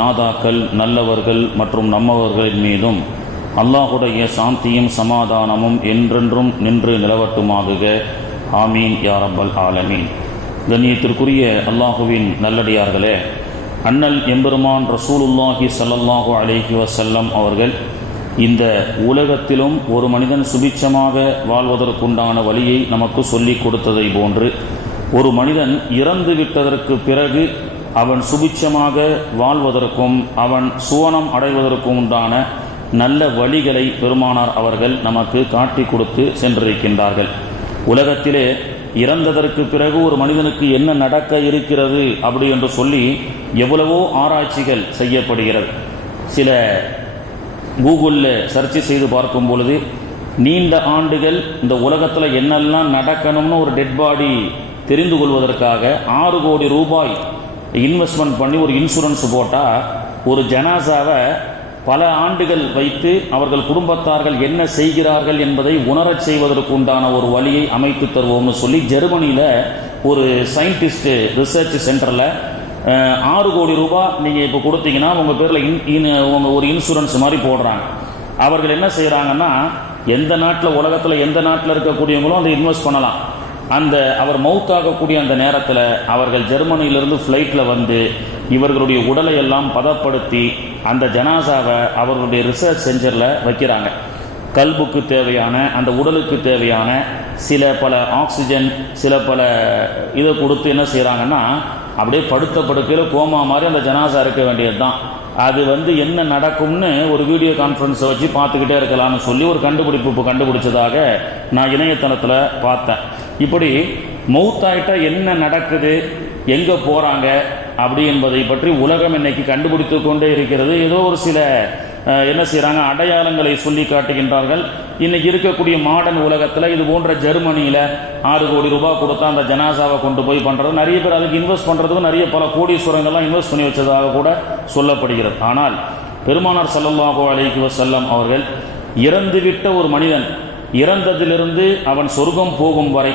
நாதாக்கள், நல்லவர்கள் மற்றும் நம்மவர்களின் மீதும் அல்லாஹுடைய சாந்தியும் சமாதானமும் என்றென்றும் நின்று நிலவட்டுமாகுக. ஆமீன் யா ரப்பல் ஆலமீன். கண்ணியத்திற்குரிய அல்லாஹுவின் நல்லடியார்களே, அண்ணல் எம்பெருமான் ரசூலுல்லாஹி ஸல்லல்லாஹு அலைஹி வஸல்லம் அவர்கள் இந்த உலகத்திலும் ஒரு மனிதன் சுபிட்சமாக வாழ்வதற்குண்டான வழியை நமக்கு சொல்லிக் கொடுத்ததை போன்று ஒரு மனிதன் இறந்து விட்டதற்கு பிறகு அவன் சுபிட்சமாக வாழ்வதற்கும் அவன் சுவனம் அடைவதற்கும் உண்டான நல்ல வழிகளை பெருமானார் அவர்கள் நமக்கு காட்டி கொடுத்து சென்றிருக்கின்றார்கள். உலகத்திலே இறந்ததற்கு பிறகு ஒரு மனிதனுக்கு என்ன நடக்க இருக்கிறது அப்படி என்று சொல்லி எவ்வளவோ ஆராய்ச்சிகள் செய்யப்படுகிறது. சில கூகுளில் சர்ச் செய்து பார்க்கும் பொழுது நீண்ட ஆண்டுகள் இந்த உலகத்தில் என்னெல்லாம் நடக்கணும்னு ஒரு டெட் பாடி தெரிந்து கொள்வதற்காக 6 கோடி ரூபாய் இன்வெஸ்ட்மெண்ட் பண்ணி ஒரு இன்சூரன்ஸ் போட்டால் ஒரு ஜனாசாவை பல ஆண்டுகள் வைத்து அவர்கள் குடும்பத்தார்கள் என்ன செய்கிறார்கள் என்பதை உணரச் செய்வதற்கு உண்டான ஒரு வழியை அமைத்து தருவோம்னு சொல்லி ஜெர்மனியில் ஒரு சயின்டிஸ்ட் ரிசர்ச் சென்டரில் 6 கோடி ரூபாய் நீங்கள் இப்போ கொடுத்தீங்கன்னா உங்கள் பேரில் உங்கள் ஒரு இன்சூரன்ஸ் மாதிரி போடுறாங்க. அவர்கள் என்ன செய்கிறாங்கன்னா, எந்த நாட்டில் உலகத்தில் எந்த நாட்டில் இருக்கக்கூடியவங்களும் அதை இன்வெஸ்ட் பண்ணலாம். அவர் மவுத்தாகக்கூடிய அந்த நேரத்தில் அவர்கள் ஜெர்மனியிலிருந்து ஃப்ளைட்டில் வந்து இவர்களுடைய உடலை எல்லாம் பதப்படுத்தி அந்த ஜனாசாவை அவர்களுடைய ரிசர்ச் சென்டரில் வைக்கிறாங்க. கல்புக்கு தேவையான அந்த உடலுக்கு தேவையான சில பல ஆக்சிஜன் சில பல இதை கொடுத்து என்ன செய்கிறாங்கன்னா, அப்படியே படுத்த படுக்கையில் கோமா மாதிரி அந்த ஜனாசா இருக்க வேண்டியது தான். அது என்ன நடக்கும்னு ஒரு வீடியோ கான்ஃபரன்ஸை வச்சு பார்த்துக்கிட்டே இருக்கலாம்னு சொல்லி ஒரு கண்டுபிடிப்பு கண்டுபிடிச்சதாக நான் இணையதளத்தில் பார்த்தேன். இப்படி மௌத்தாயிட்டா என்ன நடக்குது, எங்கே போகிறாங்க அப்படி என்பதை பற்றி உலகம் இன்னைக்கு கண்டுபிடித்து கொண்டே இருக்கிறது. ஏதோ ஒரு சில என்ன செய்கிறாங்க, அடையாளங்களை சொல்லி காட்டுகின்றார்கள். இன்னைக்கு இருக்கக்கூடிய மாடர்ன் உலகத்தில் இது போன்ற ஜெர்மனியில் 6 கோடி ரூபாய் கொடுத்தா அந்த ஜனாசாவை கொண்டு போய் பண்ணுறது, நிறைய பேர் அதுக்கு இன்வெஸ்ட் பண்ணுறதுக்கு நிறைய பல கோடீஸ்வரங்கள்லாம் இன்வெஸ்ட் பண்ணி வச்சதாக கூட சொல்லப்படுகிறது. ஆனால் பெருமானார் ஸல்லல்லாஹு அலைஹி வஸல்லம் அவர்கள் இறந்துவிட்ட ஒரு மனிதன் இறந்ததிலிருந்து அவன் சொர்க்கம் போகும் வரை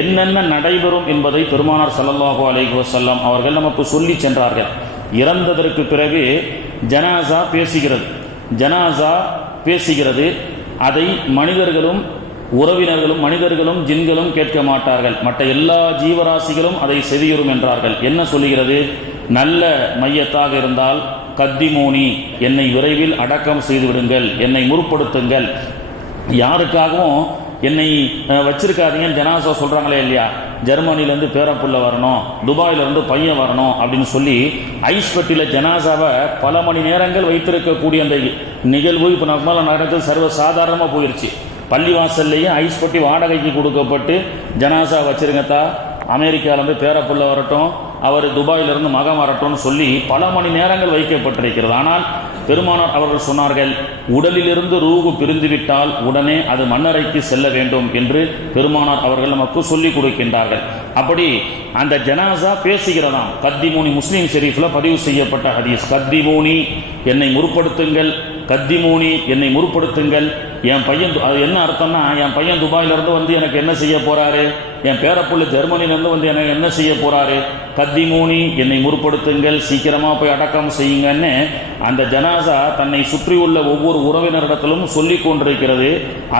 என்னென்ன நடைபெறும் என்பதை பெருமானார் ஸல்லல்லாஹு அலைஹி வஸல்லம் அவர்கள் நமக்கு சொல்லி சென்றார்கள். இறந்ததற்கு பிறகு ஜனாசா பேசுகிறது. அதை மனிதர்களும் உறவினர்களும் மனிதர்களும் ஜின்களும் கேட்க மாட்டார்கள், மற்ற எல்லா ஜீவராசிகளும் அதை செவியுறும் என்றார்கள். என்ன சொல்லுகிறது? நல்ல மையத்தாக இருந்தால் கத்திமோனி, என்னை விரைவில் அடக்கம் செய்து விடுங்கள், என்னை முற்படுத்துங்கள், யாருக்காகவும் என்னை வச்சிருக்காதீங்கன்னு ஜனாசா சொல்கிறாங்களே இல்லையா. ஜெர்மனிலேருந்து பேரப்புள்ள வரணும், துபாயிலிருந்து பையன் வரணும் அப்படின்னு சொல்லி ஐஸ் பெட்டியில் ஜனாசாவை பல மணி நேரங்கள் வைத்திருக்கக்கூடிய அந்த நிகழ்வு இப்போ நம்மளால் நடக்கிறது சர்வ சாதாரணமாக போயிடுச்சு. பள்ளிவாசல்லையும் ஐஸ் பெட்டி வாடகைக்கு கொடுக்கப்பட்டு ஜனாசா வச்சிருங்கத்தா, அமெரிக்காவிலேருந்து பேரப்புள்ள வரட்டும், அவர் துபாயிலிருந்து மகம் வரட்டும்னு சொல்லி பல மணி நேரங்கள் வைக்கப்பட்டிருக்கிறது. ஆனால் பெருமானார் அவர்கள் சொன்னார்கள், உடலிலிருந்து ரூஹு பிரிந்துவிட்டால் உடனே அது மண்ணறைக்கு செல்ல வேண்டும் என்று பெருமானார் அவர்கள் நமக்கு சொல்லிக் கொடுக்கின்றார்கள். அப்படி அந்த ஜனாசா பேசுகிறதாம். கத்திமூனி, முஸ்லீம் ஷெரீஃபில் பதிவு செய்யப்பட்ட ஹதீஸ். கத்திமூனி, என்னை முற்படுத்துங்கள், கத்திமூனி, என்னை முற்படுத்துங்கள். என் பையன், அது என்ன அர்த்தம்னா, என் பையன் துபாயிலிருந்து எனக்கு என்ன செய்ய போறாரு, என் பேரப்புள்ள ஜெர்மனிலிருந்து எனக்கு என்ன செய்ய போறாரு, கத்திமூனி, என்னை முற்படுத்துங்கள், சீக்கிரமா போய் அடக்கம் செய்யுங்கன்னு அந்த ஜனாசா தன்னை சுற்றியுள்ள ஒவ்வொரு உறவினரிடத்திலும் சொல்லிக் கொண்டிருக்கிறது.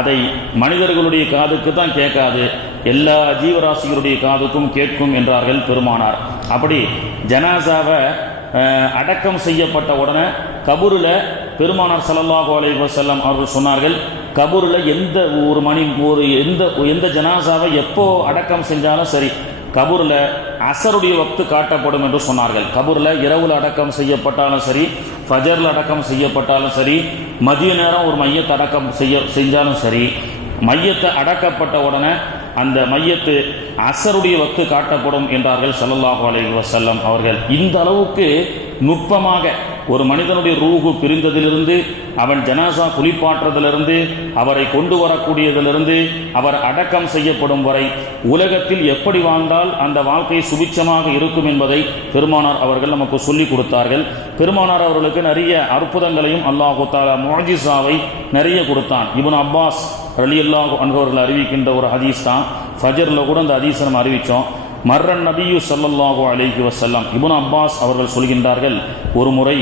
அதை மனிதர்களுடைய காதுக்கு தான் கேட்காது, எல்லா ஜீவராசிகளுடைய காதுக்கும் கேட்கும் என்றார்கள் பெருமானார். அப்படி ஜனாசாவை அடக்கம் செய்யப்பட்ட உடனே கபூரில் பெருமானார் ஸல்லல்லாஹு அலைஹி வஸல்லம் அவர்கள் சொன்னார்கள், கபூரில் எந்த ஜனாசாவை எப்போ அடக்கம் செஞ்சாலும் சரி, கபூரில் அசருடைய வக்து காட்டப்படும் என்று சொன்னார்கள். கபூரில் இரவுல அடக்கம் செய்யப்பட்டாலும் சரி, ஃபஜர்ல அடக்கம் செய்யப்பட்டாலும் சரி, மதிய நேரம் ஒரு மையத்தை அடக்கம் செஞ்சாலும் சரி, மையத்தை அடக்கப்பட்ட உடனே அந்த மையத்து அசருடைய வக்து காட்டப்படும் என்றார்கள் ஸல்லல்லாஹு அலைஹி வஸல்லம் அவர்கள். இந்த அளவுக்கு நுட்பமாக ஒரு மனிதனுடைய ரூஹு பிரிந்ததிலிருந்து அவன் ஜனாசா குளிப்பாற்றதிலிருந்து அவரை கொண்டு வரக்கூடியதிலிருந்து அவர் அடக்கம் செய்யப்படும் வரை உலகத்தில் எப்படி வாழ்ந்தால் அந்த வாழ்க்கை சுபிட்சமாக இருக்கும் என்பதை பெருமானார் அவர்கள் நமக்கு சொல்லிக் கொடுத்தார்கள். பெருமானார் அவர்களுக்கு நிறைய அற்புதங்களையும் அல்லாஹு தஆலா முஅஜிஸாவை நிறைய கொடுத்தான். இப்னு அப்பாஸ் ரலியல்லாஹு அன்ஹு அவர்கள் அறிவிக்கின்ற ஒரு ஹதீஸ் தான். ஃபஜ்ர்ல கூட அந்த ஹதீஸை நம்ம அறிவித்தோம். மர்ரன் நபியு ஸல்லல்லாஹு அலைஹி வஸல்லம். இப்னு அப்பாஸ் அவர்கள் சொல்கின்றார்கள், ஒரு முறை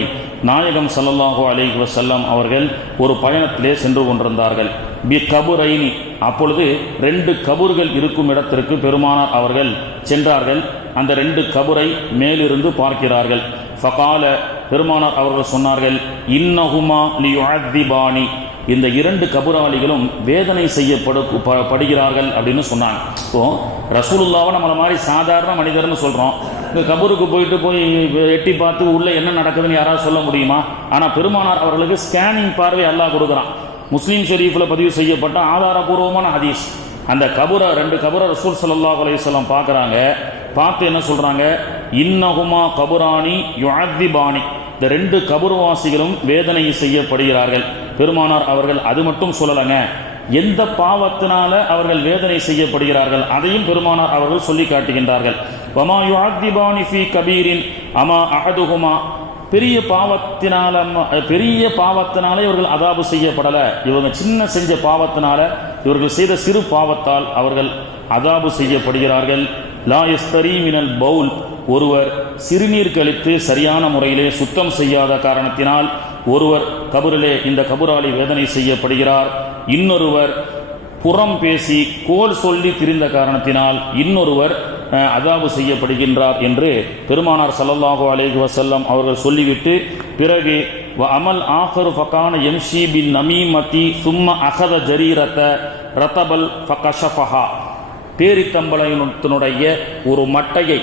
நாயகம் ஸல்லல்லாஹு அலைஹி வஸல்லம் அவர்கள் ஒரு பயணத்திலே சென்று கொண்டிருந்தார்கள். பி கபுரைனி, அப்பொழுது 2 கபூர்கள் இருக்கும் இடத்திற்கு பெருமானார் அவர்கள் சென்றார்கள். அந்த 2 கபரை மேலிருந்து பார்க்கிறார்கள். ஃபகால, பெருமானார் அவர்கள் சொன்னார்கள், இன்னஹுமா லியுஅத்திபானி, இந்த 2 கபுராளிகளும் வேதனை செய்யப்படுகிறார்கள் அப்படின்னு சொன்னாங்க. இப்போ ரசூலுல்லாவை நம்மள மாதிரி சாதாரண மனிதர்னு சொல்றோம். இந்த கபூருக்கு போய் எட்டி பார்த்து உள்ள என்ன நடக்குதுன்னு யாராவது சொல்ல முடியுமா? ஆனால் பெருமானார் அவர்களுக்கு ஸ்கேனிங் பார்வை அல்லாஹ் கொடுக்குறான். முஸ்லீம் ஷெரீஃபில் பதிவு செய்யப்பட்ட ஆதாரபூர்வமான ஹதீஸ். அந்த 2 கபரை ரசூல் ஸல்லல்லாஹு அலைஹி வஸல்லம் பார்க்குறாங்க. பார்த்து என்ன சொல்றாங்க, இன்னஹுமா கபுரானி யுஅத்திபானி, இந்த 2 கபுர்வாசிகளும் வேதனை செய்யப்படுகிறார்கள். பெருமானார் அவர்கள் அது மட்டும் சொல்லலைங்க, எந்த பாவத்தினால அவர்கள் வேதனை செய்யப்படுகிறார்கள் அதையும் பெருமானார் அவர்கள் சொல்லி காட்டுகின்றார்கள். வமா யுஅத்திபானி ஃபீ கபீரின் அமா அஹதுஹுமா, பெரிய பாவத்தினாலே இவர்கள் அதாபு செய்யப்படலை. இவங்க சின்ன செஞ்ச பாவத்தினால, இவர்கள் செய்த சிறு பாவத்தால் அவர்கள் அதாபு செய்யப்படுகிறார்கள். லா யஸ்தரி மினல் பவுல், ஒருவர் சிறுநீர் கழித்து சரியான முறையிலே சுத்தம் செய்யாத காரணத்தினால் ஒருவர் கபரிலே இந்த கபுராளி வேதனை செய்யப்படுகிறார். இன்னொருவர் புறம் பேசி கோல் சொல்லி திரிந்த காரணத்தினால் இன்னொருவர் அதாபு செய்யப்படுகின்றார் என்று பெருமானார் ஸல்லல்லாஹு அலைஹி வஸல்லம் அவர்கள் சொல்லிவிட்டு, பிறகு அமல் ஆஃபரு ஃபகான எம்ஷி பின் நமீமதி சும்ம அகத ஜரீரத ரதபல் ஃபகஷஃபஹா, பேரித்தம்பளத்தினுடைய ஒரு மட்டையை,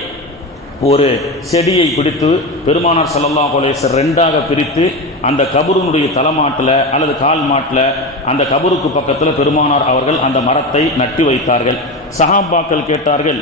ஒரு செடியை பிடித்து பெருமானார் ஸல்லல்லாஹு அலைஹி வஸல்லம் 2ஆக பிரித்து அந்த கபருனுடைய தலைமாட்டில் அல்லது கால் மாட்டில் அந்த கபருக்கு பக்கத்தில் பெருமானார் அவர்கள் அந்த மரத்தை நட்டு வைத்தார்கள். சஹாபாக்கள் கேட்டார்கள்,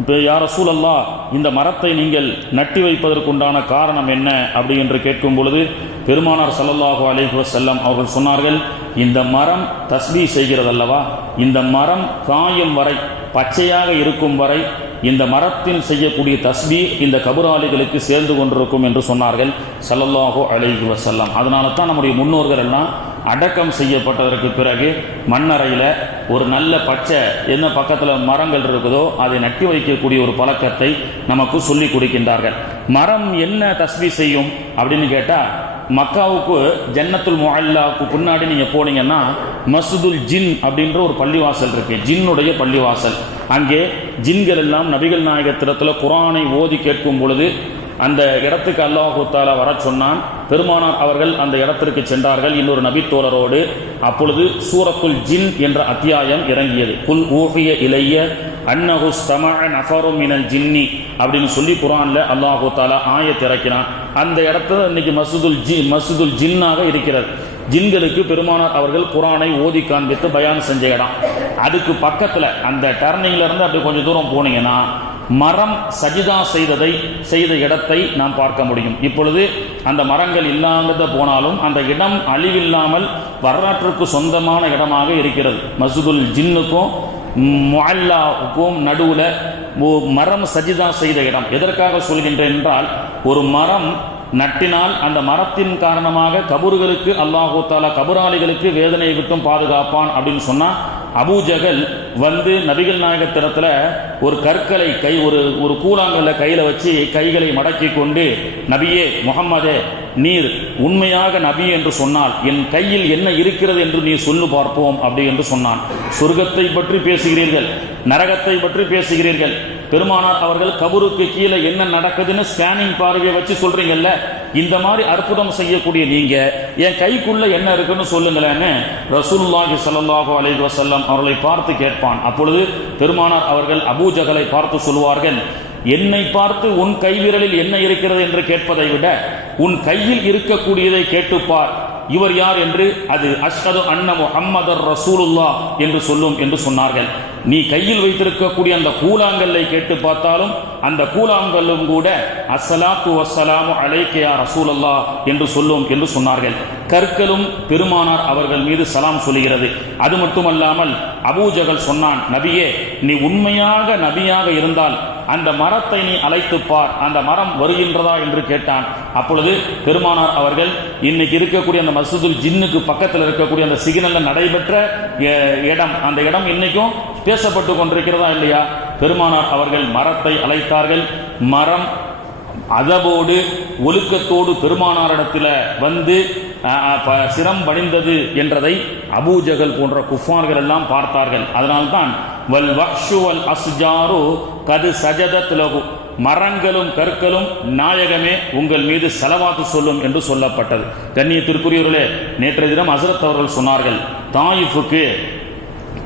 இப்போ யா ரசூலல்லாஹ், இந்த மரத்தை நீங்கள் நட்டு வைப்பதற்குண்டான காரணம் என்ன அப்படி என்று கேட்கும் பொழுது பெருமானார் ஸல்லல்லாஹு அலைஹி வஸல்லம் அவர்கள் சொன்னார்கள், இந்த மரம் தஸ்பீஹ் செய்கிறதல்லவா, இந்த மரம் காயும் வரை, பச்சையாக இருக்கும் வரை இந்த மரத்தில் செய்யக்கூடிய தஸ்பீஹ் இந்த கபுராளிகளுக்கு சேர்ந்து கொண்டிருக்கும் என்று சொன்னார்கள் ஸல்லல்லாஹு அலைஹி வஸல்லம். அதனால தான் நம்முடைய முன்னோர்கள் எல்லாம் அடக்கம் செய்யப்பட்டதற்கு பிறகு மண்ணறையில் ஒரு நல்ல பச்சை என்ன பக்கத்தில் மரங்கள் இருக்குதோ அதை நட்டி வைக்கக்கூடிய ஒரு பழக்கத்தை நமக்கு சொல்லி கொடுக்கின்றார்கள். மரம் என்ன தஸ்பீஹ் செய்யும் அப்படின்னு கேட்டால், மக்காவுக்கு ஜன்னத்துல் முஅல்லாவுக்கு பின்னாடி நீங்கள் போனீங்கன்னா மஸ்ஜிதுல் ஜின் அப்படின்ற ஒரு பள்ளிவாசல் இருக்கு, ஜின்னுடைய பள்ளிவாசல். அங்கே ஜின்கள் எல்லாம் நபிகள் நாயகத்திடத்தில் குர்ஆனை ஓதி கேட்கும் பொழுது அந்த இடத்துக்கு அல்லாஹு தஆலா வர சொன்னான். பெருமானார் அவர்கள் அந்த இடத்திற்கு சென்றார்கள் இன்னொரு நபி தோழரோடு. அப்பொழுது சூரத்துல் ஜின் என்ற அத்தியாயம் இறங்கியது. குல் ஊஹிய இலைய அன்னஹு ஸ்தமஅ நஃபரும் மினல் ஜின்னி அப்படின்னு சொல்லி குர்ஆன்ல அல்லாஹு தஆலா ஆயத் இறக்கினான். அந்த இடத்துல இன்னைக்கு மஸ்ஜிதுல் ஜின்னாக இருக்கிறது. ஜின்களுக்கு பெருமானார் அவர்கள் குர்ஆனை ஓதி காண்பித்து பயான் செஞ்ச இடம். அதுக்கு பக்கத்தில் அந்த டர்னிங்ல இருந்து அப்படி கொஞ்சம் தூரம் போனீங்கன்னா மரம் சஜிதா செய்த இடத்தை நாம் பார்க்க முடியும். இப்பொழுது அந்த மரங்கள் இல்லாத போனாலும் அந்த இடம் அழிவில்லாமல் வரலாற்றுக்கு சொந்தமான இடமாக இருக்கிறது. மஸ்ஜிதுல் ஜின்னுக்கும் முஅல்லாவுக்கும் நடுவில் மரம் சஜிதா செய்த இடம். எதற்காக சொல்கின்றேன் என்றால், ஒரு மரம் நட்டினால் அந்த மரத்தின் காரணமாக கபூர்களுக்கு அல்லாஹு தஆலா கபுராளிகளுக்கு வேதனையை விட்டும் பாதுகாப்பான் அப்படின்னு சொன்னா, அபூஜகல் வந்து நபிகள் நாயகத்திடத்துல ஒரு கற்களை ஒரு கூழாங்கல்ல கையில வச்சு கைகளை மடக்கி கொண்டு, நபியே முஹம்மதே, நீர் உண்மையாக நபி என்று சொன்னால் என் கையில் என்ன இருக்கிறது என்று நீ சொல்லு பார்ப்போம் அப்படி என்று சொன்னான். சொர்க்கத்தை பற்றி பேசுகிறீர்கள், நரகத்தை பற்றி பேசுகிறீர்கள், பெருமானார் அவர்கள் கபருக்கு கீழே என்ன நடக்குதுன்னு ஸ்கேனிங் பார்வையை வச்சு சொல்றீங்கல்ல, இந்த மாதிரி அற்புதம் செய்யக்கூடிய நீங்க என் கைக்குள்ள என்ன இருக்குன்னு சொல்லுங்களேன்னு ரசூலுல்லாஹி ஸல்லல்லாஹு அலைஹி வஸல்லம் அவர்களை பார்த்து கேட்பான். அப்பொழுது பெருமானார் அவர்கள் அபூஜகலை பார்த்து சொல்வார்கள், என்னை பார்த்து உன் கைவிரலில் என்ன இருக்கிறது என்று கேட்பதை விட உன் கையில் இருக்கக்கூடியதை கேட்டுப்பார், இவர் யார் என்று, அது அஷ்ஹது அன்ன முஹம்மதர் ரசூலுல்லாஹ் என்று சொல்லும் என்று சொன்னார்கள். நீ கையில் வைத்திருக்கக்கூடிய அந்த கூழாங்கல்லை கேட்டு பார்த்தாலும் அந்த கூழாங்கல்லும் கூட அஸ்ஸலாத்து வஸ்ஸலாமு அலைக்க யா ரசூலல்லாஹ் என்று சொல்லும் என்று சொன்னார்கள். கற்களும் பெருமானார் அவர்கள் மீது சலாம் சொல்லுகிறது. அது மட்டுமல்லாமல் அபூஜகல் சொன்னான், நபியே, நீ உண்மையாக நபியாக இருந்தால் அந்த மரத்தை நீ அழைத்துப் பார், அந்த மரம் வருகின்றதா என்று கேட்டான். அப்பொழுது பெருமானார் அவர்கள் இன்னைக்கு இருக்கக்கூடிய அந்த மஸ்ஜிதுல் ஜின்னுக்கு பக்கத்தில் இருக்கக்கூடிய அந்த சிக்னல்ல நடைபெற்ற இடம், அந்த இடம் இன்னைக்கும் பேசப்பட்டு கொண்டிருக்கிறதா இல்லையா? பெருமானார் அவர்கள் மரத்தை அழைத்தார்கள். மரம் அதவோடு ஒழுக்கத்தோடு பெருமானாரிடத்தில் வந்து சிரம் படிந்தது என்றதை அபூஜகல் போன்ற குஃபார்கள் எல்லாம் பார்த்தார்கள். அதனால்தான் வல் வக்ஷு வல் அஸ்ஜாரு கது சஜதத் லஹு, மரங்களும் கற்களும் நாயகமே உங்கள் மீது ஸலவாத்து சொல்லும் என்று சொல்லப்பட்டது. கண்ணியத்திற்குரியவர்களே, நேற்றைய தினம் ஹஸ்ரத் அவர்கள் சொன்னார்கள், தாயிஃபுக்கு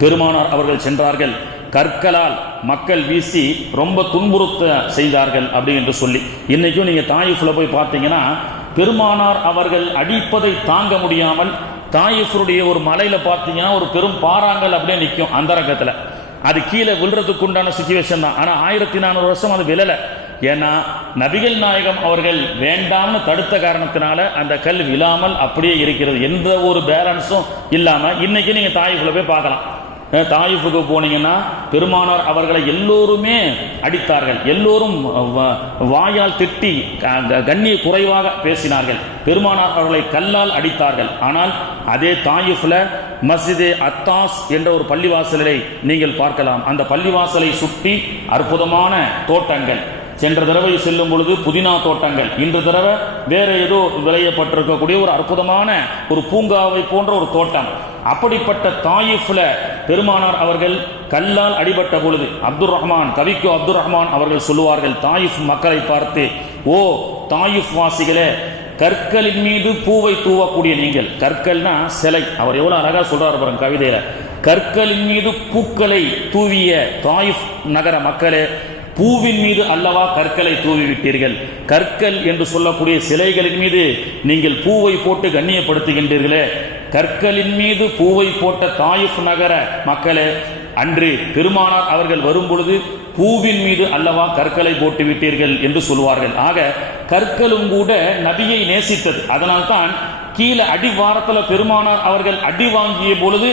பெருமானார் அவர்கள் சென்றார்கள், கற்களால் மக்கள் வீசி ரொம்ப துன்புறுத்த செய்தார்கள் அப்படி என்று சொல்லி. இன்னைக்கும் நீங்க தாயிஃப்ல போய் பார்த்தீங்கன்னா பெருமானார் அவர்கள் அடிப்பதை தாங்க முடியாமல் தாயிஃபுடைய ஒரு மலையில பார்த்தீங்கன்னா ஒரு பெரும் பாறாங்கல் அப்படியே நிற்கும் அந்தரங்கத்துல. அது கீழே விழுறதுக்கு உண்டான சிச்சுவேஷன் தான். ஆனா 1400 வருஷம் அது விழல. ஏன்னா நபிகள் நாயகம் அவர்கள் வேண்டாம்னு தடுத்த காரணத்தினால அந்த கல் விழாமல் அப்படியே இருக்கிறது. எந்த ஒரு பேலன்ஸும் இல்லாம இன்னைக்கு நீங்க தாயிஃப்ல போய் பார்க்கலாம். தாயிஃபுக்கு போனீங்கன்னா பெருமானார் அவர்களை எல்லோருமே அடித்தார்கள். எல்லோரும் வாயால் திட்டி கண்ணிய குறைவாக பேசினார்கள். பெருமானார் அவர்களை கல்லால் அடித்தார்கள். ஆனால் அதே தாயிஃப்ல மஸ்ஜிதே அத்தாஸ் என்ற ஒரு பள்ளிவாசலை நீங்கள் பார்க்கலாம். அந்த பள்ளிவாசலை சுற்றி அற்புதமான தோட்டங்கள். சென்ற தடவை செல்லும் பொழுது புதினா தோட்டங்கள், இன்று தடவை வேற ஏதோ விளையப்பட்டிருக்கக்கூடிய ஒரு அற்புதமான ஒரு பூங்காவை போன்ற ஒரு தோட்டம். அப்படிப்பட்ட தாயிஃப்ல பெருமானார் அவர்கள் கல்லால் அடிபட்ட பொழுது அப்துல் ரஹ்மான், கவிக்கு அப்துல் ரஹ்மான் அவர்கள் சொல்லுவார்கள் தாயிஃப் மக்களை பார்த்து, ஓ தாயிஃப் வாசிகளே, கற்களின் மீது பூவை தூவக்கூடிய நீங்கள், கற்கள்னா சிலை, அவர் எவ்வளவு அழகா சொல்றாரு பாருங்க கவிதையில, கற்களின் மீது பூக்களை தூவிய தாயிஃப் நகர மக்களே, பூவின் மீது அல்லவா கற்களை தூவி விட்டீர்கள். கற்கள் என்று சொல்லக்கூடிய சிலைகளின் மீது நீங்கள் பூவை போட்டு கண்ணியப்படுத்துகின்றீர்களே, கற்களின் மீது பூவை போட்ட தாயிஃப் நகர மக்களே, அன்று பெருமானார் அவர்கள் வரும் பொழுது பூவின் மீது அல்லவா கற்களை போட்டு விட்டீர்கள் என்று சொல்வார்கள். ஆக கற்களும் கூட நபியை நேசித்தது. அதனால்தான் கீழே அடிவாரத்தில் பெருமானார் அவர்கள் அடி வாங்கிய பொழுது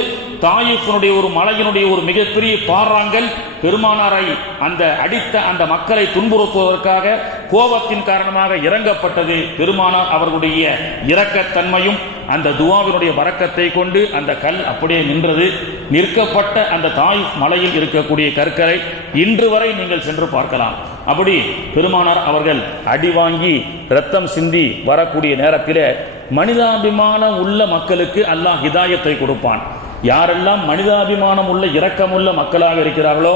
தாயிஃபினுடைய ஒரு மலையினுடைய ஒரு மிகப்பெரிய பாறாங்கல் பெருமானாரை அந்த அடித்த அந்த மக்களை துன்புறுத்துவதற்காக கோபத்தின் காரணமாக இறங்கப்பட்டது. பெருமானார் அவர்களுடைய இரக்கத்தன்மையும் அந்த துவாவினுடைய பரக்கத்தை கொண்டு அந்த கல் அப்படியே நின்றது. நிற்கப்பட்ட அந்த தாயிஃப் மலையில் இருக்கக்கூடிய கற்களை இன்று வரை நீங்கள் சென்று பார்க்கலாம். அப்படி பெருமானார் அவர்கள் அடி வாங்கி ரத்தம் சிந்தி வரக்கூடிய நேரத்திலே மனிதாபிமானம் உள்ள மக்களுக்கு அல்லாஹ் ஹிதாயத்தை கொடுப்பான். யாரெல்லாம் மனிதாபிமானம் உள்ள இரக்கமுள்ள மக்களாக இருக்கிறார்களோ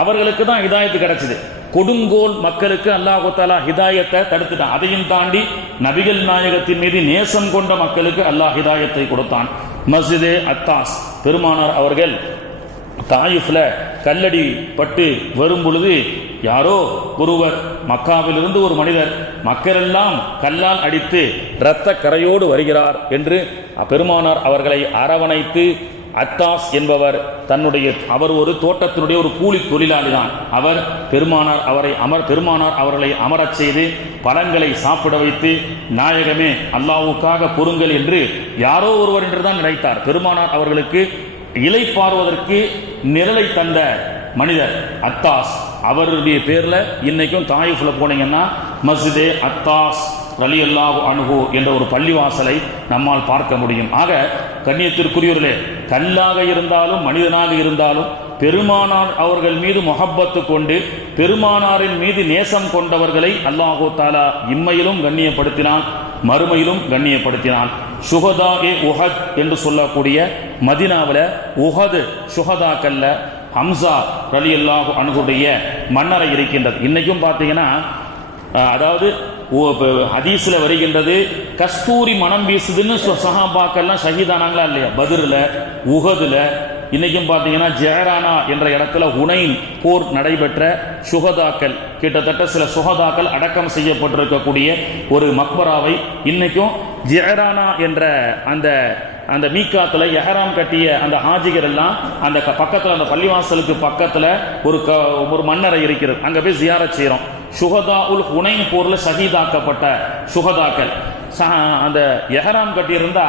அவர்களுக்கு தான் ஹிதாயத்து கிடைச்சது. கொடுங்கோல் மக்களுக்கு அல்லாஹ் தஆலா ஹிதாயத்தை தடுத்துட்டான். அதையும் தாண்டி நபிகள் நாயகத்தின் மீது நேசம் கொண்ட மக்களுக்கு அல்லாஹ் ஹிதாயத்தை கொடுத்தான். மஸ்ஜிதே அத்தாஸ் பெருமானார் அவர்கள் தாயிஃப்ல கல்லடி பட்டு வரும் பொழுது யாரோ ஒருவர், மக்காவிலிருந்து ஒரு மனிதர், மக்களெல்லாம் கல்லால் அடித்து இரத்த கரையோடு வருகிறார் என்று பெருமானார் அவர்களை அரவணைத்து, அத்தாஸ் என்பவர் அவர் ஒரு தோட்டத்தினுடைய ஒரு கூலி தொழிலாளி தான். அவர் பெருமானார் அவர்களை அமரச் செய்து பழங்களை சாப்பிட வைத்து, நாயகமே அல்லாஹ்வுக்காக பொறுங்கள் என்று யாரோ ஒருவர் என்றுதான் நினைத்தார். பெருமானார் அவர்களுக்கு இளைப்பாறுவதற்கு நிழலை தந்த மனிதர் அத்தாஸ். அவருடைய பேர்ல இன்னைக்கும் தாயிஃப்ல போனீங்கன்னா மஸ்ஜிதே அத்தாஸ் ரலியல்லாஹு அன்ஹு என்ற ஒரு பள்ளிவாசலை நம்மால் பார்க்க முடியும். ஆக கண்ணியத்திற்குரியவர்களே, கல்லாக இருந்தாலும் மனிதனாக இருந்தாலும் பெருமானார் அவர்கள் மீது முஹப்பத்து கொண்டு பெருமானாரின் மீது நேசம் கொண்டவர்களை அல்லாஹு தஆலா இம்மையிலும் கண்ணியப்படுத்தினான், மறுமையிலும் கண்ணியப்படுத்தினான். ஷுஹதா ஏ உஹத் என்று சொல்லக்கூடிய மதீனாவில் உஹது ஷுஹதாக்கல்ல ஹம்சா ரலியல்லாஹு அன்ஹுடைய மன்னரை இருக்கின்றது. இன்னைக்கும் பார்த்தீங்கன்னா, அதாவது ஹதீஸ்ல வருகின்றது, கஸ்தூரி மனம் வீசுதுன்னு சஹாபாக்கள்லாம் ஷஹீதானாங்களா இல்லையா? பத்ர்ல, உஹதுல. இன்னைக்கும் பார்த்தீங்கன்னா ஜெஹரானா என்ற இடத்துல ஹுனைன் போர் நடைபெற்ற சுஹதாக்கள், கிட்டத்தட்ட சில சுஹதாக்கள் அடக்கம் செய்யப்பட்டிருக்கக்கூடிய ஒரு மக்பராவை இன்னைக்கும் ஜெஹரானா என்ற அந்த மீக்காத்துல எஹராம் கட்டிய அந்த ஹாஜிகர் எல்லாம் அந்த பக்கத்துல, அந்த பள்ளிவாசலுக்கு பக்கத்துல ஒரு மன்னரை இருக்கிறது, அங்க போய் ஜியாரத் செய்யறோம். சுஹதா உல் ஹுனைன் போர்ல ஷஹீதாக்கப்பட்ட சுஹதாக்கள். அந்த எஹராம் கட்டியிருந்தா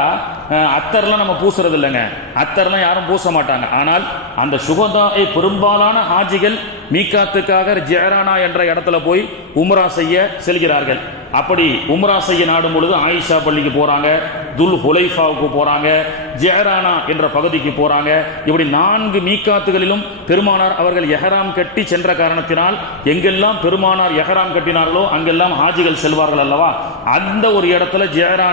அத்தர்லாம் நம்ம பூசுறது இல்லைங்க, அத்தர்லாம் யாரும் பூச மாட்டாங்க. ஆனால் அந்த சுஹதாயை பெரும்பாலான ஹாஜிகள் மீகாத்துக்காக ஜெஹரானா என்ற இடத்துல போய் உம்ரா செய்ய செல்கிறார்கள். அப்படி உம்ரா செய்ய நாடும் பொழுது ஆயிஷா பள்ளிக்கு போறாங்க, துல் ஹுலைஃபாவுக்கு போறாங்க, ஜெஹரானா என்ற பகுதிக்கு போறாங்க. இப்படி 4 மீகாத்துகளிலும் பெருமானார் அவர்கள் எஹராம் கட்டி சென்ற காரணத்தினால் எங்கெல்லாம் பெருமானார் எஹராம் கட்டினார்களோ அங்கெல்லாம் ஹாஜிகள் செல்வார்கள் அல்லவா. அந்த ஒரு இடத்துல ஜெஹரானா